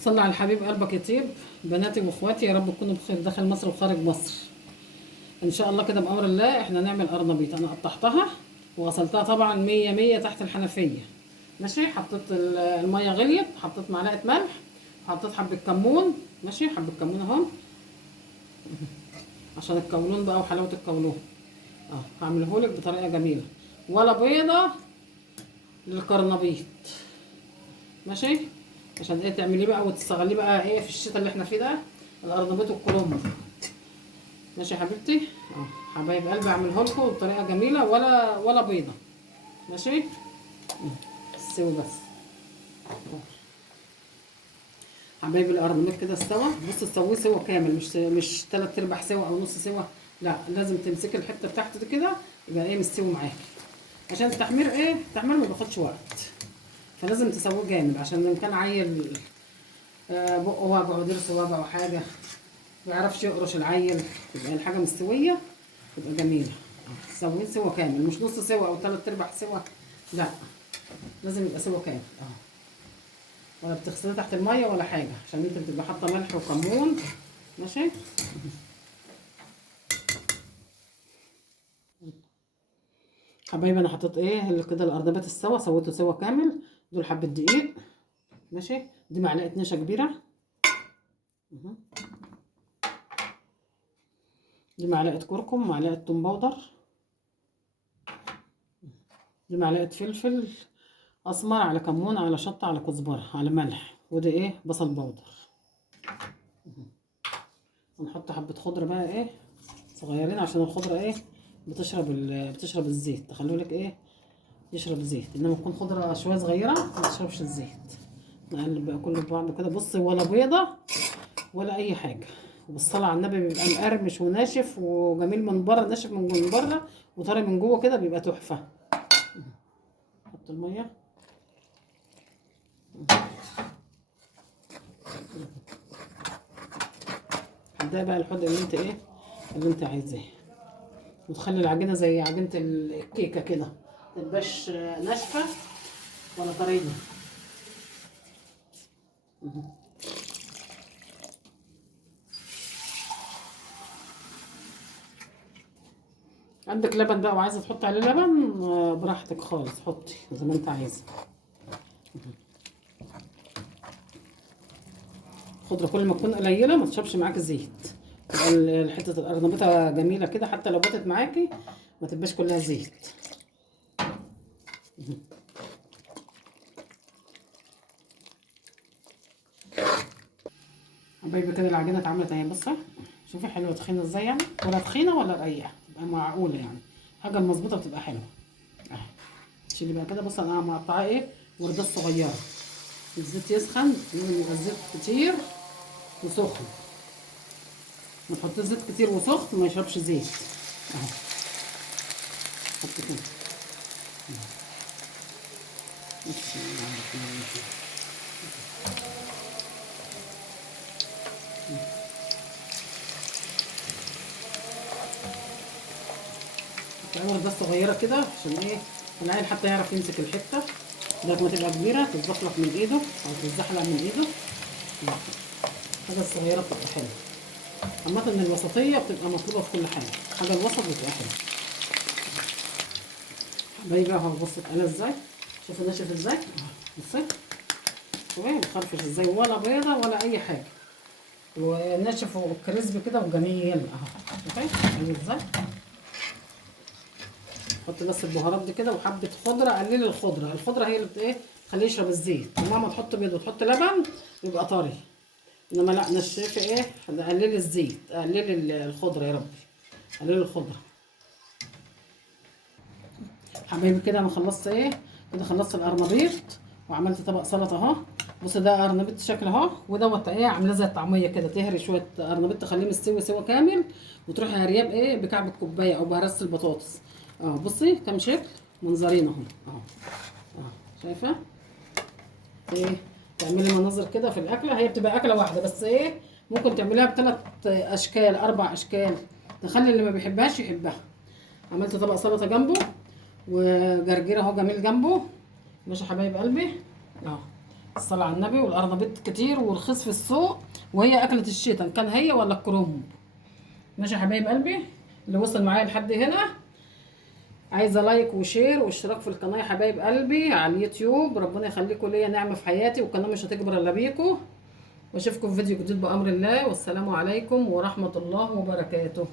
صلي على الحبيب قلبك يطيب. بناتي واخواتي يا رب تكونوا بخير داخل مصر وخارج مصر ان شاء الله كده بامر الله. احنا نعمل قرنبيط. انا قطعتها وغسلتها طبعا 100 100 تحت الحنفيه. ماشي. حطيت الميه غليت، حطيت معلقه ملح، حطيت حبه كمون. ماشي. حبه كمون اهو عشان الكولون بقى وحلاوه الكولون. هعملهولك بطريقه جميله. ولا بيضه للقرنبيط. ماشي. عشان ايه تعمليه بقى وتستغليه بقى ايه في الشتاء اللي احنا فيه ده، القرنبيط والكرنب. ماشي يا حبيبتي. حبايب قلبي اعمله لكم بطريقه جميله. ولا بيضه. ماشي. استوي بس. حبايب القرنبيط كده استوى. بص تسويه سوا كامل، مش تلات ارباع سوا او نص سوا. لا، لازم تمسكي الحته بتاعته دي كده يبقى ايه مستوي معاكي. عشان التحمير التحمير ما بياخدش وقت، فلازم تسويه جامد. عشان ان كان عيل بقه وجعه ضرسه وجعه حاجه ما يعرفش يقرش العيل، يبقى الحاجه مستويه تبقى جميله. تسويه سوا كامل، مش نص سوا او تلات ارباع سوا. لا، لازم يبقى سوا كامل. ولا بتغسليه تحت الميه ولا حاجه، عشان انت بتبقى حاطه ملح وكمون. ماشي. حبايبي انا حطيت اللي كده القرنبيط السوا، سويته سوا كامل. دول حبه دقيق. ماشي. دي معلقه نشا كبيره. دي معلقه كركم، معلقه توم باودر، دي معلقه فلفل اسمر، على كمون، على شطه، على كزبره، على ملح. ودي بصل باودر. ونحط حبه خضره بقى صغيرين، عشان الخضره بتشرب الزيت. تخلوا لك يشرب زيت. انما تكون خضره شويه صغيره ما تشربش الزيت. نقلب بقى كله في بعض كده. بصي، ولا بيضه ولا اي حاجه. والصلاه على النبي بيبقى مقرمش وناشف وجميل من بره، ناشف من بره وطري من جوه كده، بيبقى تحفه. حط الميه. هتبدأي بقى الحدق اللي انت عايزاه. وتخلي العجينه زي عجينه الكيكه كده، متبقاش ناشفه ولا طريه. عندك لبن بقى وعايزه تحطي عليه لبن براحتك خالص، حطي زي ما انت عايزه. الخضره كل ما تكون قليله ما تشربش معاكي زيت، تبقى حته القرنبيطه جميله كده. حتى لو باتت معاكي ما تبقاش كلها زيت. حبايبي كده العجينه اتعملت اهي. بصي شوفي حلوه تخينه ازاي يعني، ولا تخينه ولا رقيقه، تبقى معقوله يعني. الحاجه المظبوطه بتبقى حلوه اهي. شيلي بقى كده. بصي انا مقطعاه وردات صغيره. الزيت يسخن، لازم يبقى الزيت كتير وسخن. ما تحطيش زيت كتير وسخن ما يشربش زيت. اهو حط كده. تعمل بس صغيره كده عشان العيل حتى يعرف يمسك الحته. لغايه ما تبقى كبيره تتزحلق من ايده او تتزحلق من ايده. الحاجه الصغيره بتبقى حلوه. عامه ان الوسطيه بتبقى مطلوبه في كل حاجه. الحاجه الوسط بتبقى حلوه. حبايبي اهو بصوا اتقلى ازاي. شوفوا ناشف ازاي. بصي شوفي مخرفش ازاي، ولا بيضه ولا اي حاجه، وناشف وكريسبي كده وجميل اهو. شوفي عامل ازاي. حط بس البهارات دي كده وحبه خضره. قللي الخضره، الخضره هي اللي تخليه يشرب الزيت. وماما تحط بيض وتحط لبن يبقى طري. انما لا، نشفي قللي الزيت، قللي الخضره يا ربي، قللي الخضره. حبايبي كده انا خلصت كده خلصت القرنبيط وعملت طبق سلطه اهو. بص ده قرنبيط شكل اهو، ودوت عاملاه زي الطعميه كده. تهري شويه قرنبيط تخليه مستوي سوا كامل، وتروحي هرياه بكعب الكوبايه او بهرس البطاطس. بصي كام شكل منظرين اهو. شايفه تعملي مناظر كده في الاكله. هي بتبقى اكله واحده بس ممكن تعمليها بثلاث اشكال 4 اشكال، تخلي اللي ما بيحبهاش يحبها. عملت طبق سلطه جنبه وجرجير اهو جميل جنبه. ماشي حبايب قلبي. الصلاة على النبي. والأرنبيط كتير ورخيص في السوق، وهي أكلة الشيطان، كان هي ولا الكرنب. ماشي يا حبايب قلبي، اللي وصل معايا لحد هنا عايزه لايك وشير واشتراك في القناه يا حبايب قلبي على اليوتيوب. ربنا يخليكم ليا نعمه في حياتي، والقناه مش هتكبر الا بيكم. واشوفكم في فيديو جديد بامر الله، والسلام عليكم ورحمه الله وبركاته.